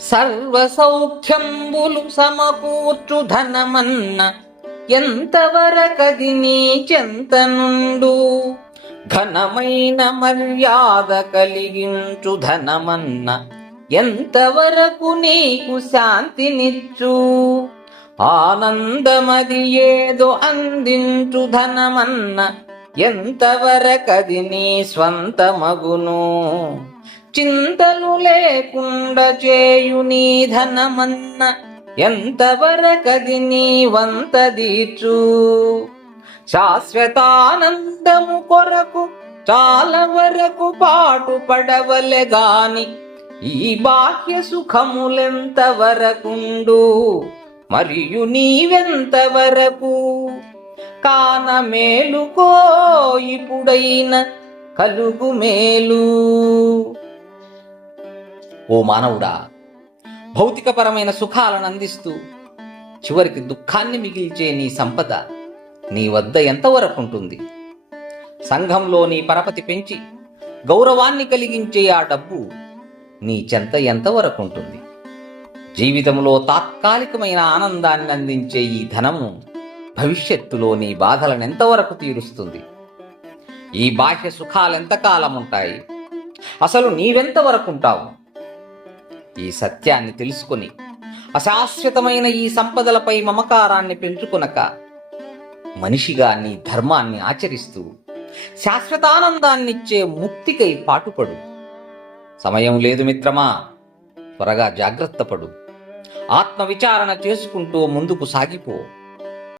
సర్వసౌఖ్యంబులు సమకూర్చు ధనమన్న ఎంతవరకది నీ చెంతనుండు ఘనమైన మర్యాద కలిగించు ధనమన్న ఎంతవరకు నీకు శాంతినిచ్చు? ఆనందమది ఏదో అందించు ధనమన్న ఎంతవరకది నీ స్వంతమగును చింతలు లేకుండా చేయు నీ ధనమన్న ఎంతవరకది నీ వంత దీచు శాశ్వతానందము కొరకు చాలా వరకు పాటు పడవలె గాని ఈ బాహ్య సుఖములెంత వరకుండు? మరియు నీవెంత వరకు? కాన మేలుకో ఇప్పుడైన కలుగు మేలు. ఓ మానవుడా భౌతికపరమైన సుఖాలను అందిస్తూ చివరికి దుఃఖాన్ని మిగిల్చే నీ సంపద నీ వద్ద ఎంతవరకు ఉంటుంది? సంఘంలో నీ పరపతి పెంచి గౌరవాన్ని కలిగించే ఆ డబ్బు నీ చెంత ఎంతవరకు ఉంటుంది? జీవితంలో తాత్కాలికమైన ఆనందాన్ని అందించే ఈ ధనము భవిష్యత్తులో నీ బాధలను ఎంతవరకు తీరుస్తుంది? ఈ బాహ్య సుఖాలు ఎంతకాలం ఉంటాయి? అసలు నీవెంతవరకు ఉంటావు? ఈ సత్యాన్ని తెలుసుకుని అశాశ్వతమైన ఈ సంపదలపై మమకారాన్ని పెంచుకునక మనిషిగా నీ ధర్మాన్ని ఆచరిస్తూ శాశ్వతానందాన్నిచ్చే ముక్తికై పాటుపడు. సమయం లేదు మిత్రమా త్వరగా జాగ్రత్త పడు ఆత్మ విచారణ చేసుకుంటూ ముందుకు సాగిపో.